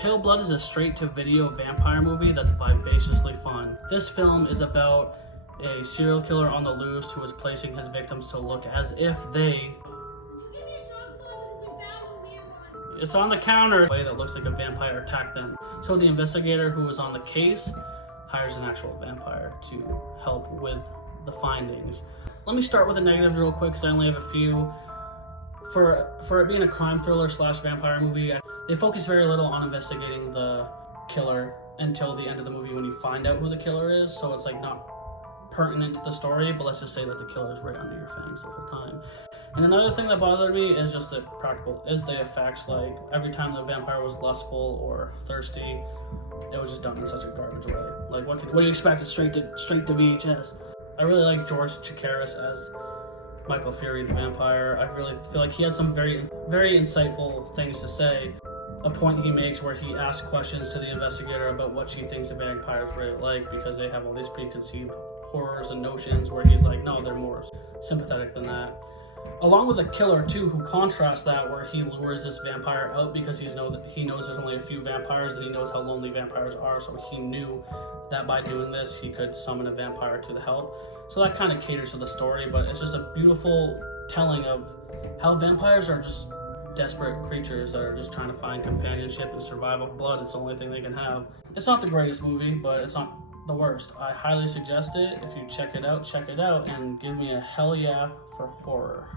Pale Blood is a straight-to-video vampire movie that's vivaciously fun. This film is about a serial killer on the loose who is placing his victims to look as if they... It's on the counter. Way that looks like a vampire attacked them. So the investigator who is on the case hires an actual vampire to help with the findings. Let me start with the negatives real quick because I only have a few. For it being a crime thriller / vampire movie, they focus very little on investigating the killer until the end of the movie when you find out who the killer is. So it's like not pertinent to the story, but let's just say that the killer is right under your fangs the whole time. And another thing that bothered me is just the effects. Like every time the vampire was lustful or thirsty, it was just done in such a garbage way. Like what do you expect? It's straight to VHS. I really like George Chakiris as Michael Fury the vampire. I really feel like he had some very insightful things to say. A point he makes where he asks questions to the investigator about what she thinks a vampire's really like because they have all these preconceived horrors and notions, where he's like, no, they're more sympathetic than that. Along with the killer too, who contrasts that, where he lures this vampire out because he knows there's only a few vampires and he knows how lonely vampires are, so he knew that by doing this he could summon a vampire to the help. So that kind of caters to the story, but it's just a beautiful telling of how vampires are just desperate creatures that are just trying to find companionship and survive off blood. It's the only thing they can have. It's not the greatest movie, but it's not the worst. I highly suggest it. If you check it out, and give me a hell yeah for horror.